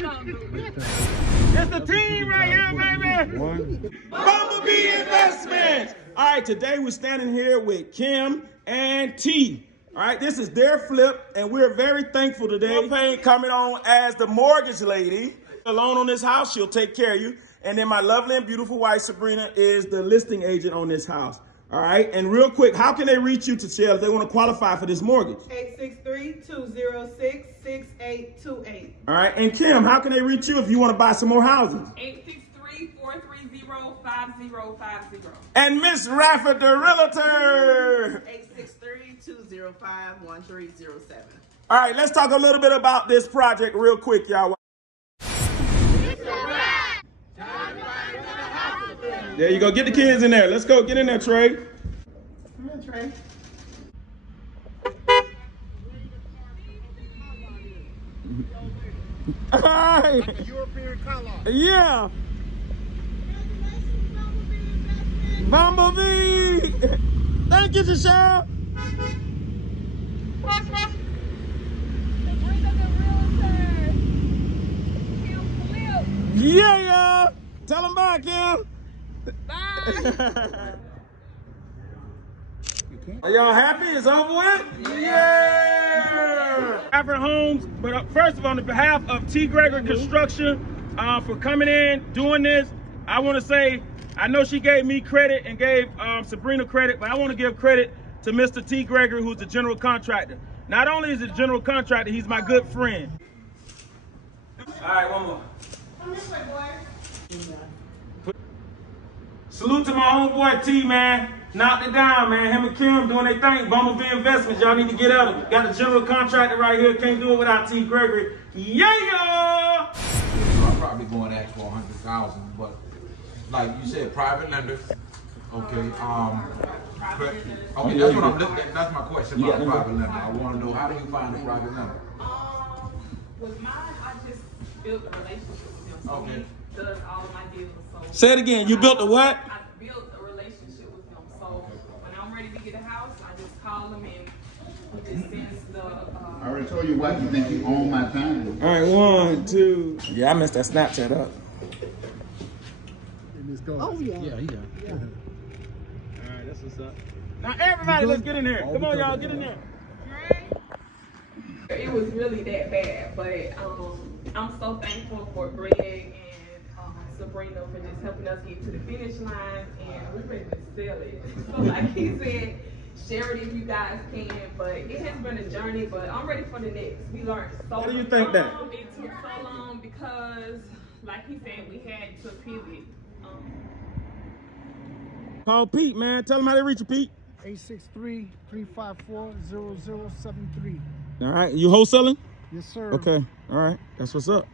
It's the team right here, baby. Bumblebee Investments. All right, today we're standing here with Kim and T. All right, this is their flip, and we're very thankful today. Payne coming on as the mortgage lady. Alone on this house, she'll take care of you. And then my lovely and beautiful wife, Sabrina, is the listing agent on this house. All right, and real quick, how can they reach you to share if they want to qualify for this mortgage? 863-206-6828. All right, and Kim, how can they reach you if you want to buy some more houses? 863-430-5050. And Miss Radford, the Realtor. 863-205-1307. All right, let's talk a little bit about this project real quick, y'all. There you go. Get the kids in there. Let's go. Get in there, Trey. Come on, Trey. Hi. Like a European color. Yeah. Bumblebee. Thank you, Michelle. Yeah, y'all. Tell them bye, Kim. Bye. Are y'all happy? It's over with? Yeah! RadfordHomes, but first of all, on behalf of TGC Construction, for coming in, doing this, I want to say, I know she gave me credit and gave Sabrina credit, but I want to give credit to Mr. T. Gregory, who's the general contractor. Not only is he the general contractor, he's my good friend. All right, one more. Come this way, boy. Salute to my homeboy T, man. Knocked it down, man. Him and Kim doing their thing. Bumblebee Investments. Y'all need to get at them. Got the general contractor right here. Can't do it without T. Gregory. Yeah! I'm probably going to ask for 100,000, but like you said, private lender. Okay. Okay, that's what I'm looking at. That's my question about private lender. I want to know, how do you find a private lender? With mine, I just built a relationship with him. So Okay. he does all of my deals. So Say it again. You built a what? I built a relationship with him. So when I'm ready to get a house, I just call him and he just sends the. I already told your wife you think you own my time. All right, 1, 2. Yeah, I messed that Snapchat up. Oh, yeah. Yeah. All right, that's what's up. Now, everybody, let's get in here. Come on, y'all, get in there. It was really that bad, but I'm so thankful for Greg and Sabrina for just helping us get to the finish line, and we're ready to sell it. So like he said, share it if you guys can, but it has been a journey, but I'm ready for the next. We learned so much. How do you think that? It took so long because, like he said, we had to pivot. Call Pete, man. Tell him how they reach you, Pete. 863-354-0073. All right, you wholesaling? Yes, sir. Okay, all right. That's what's up.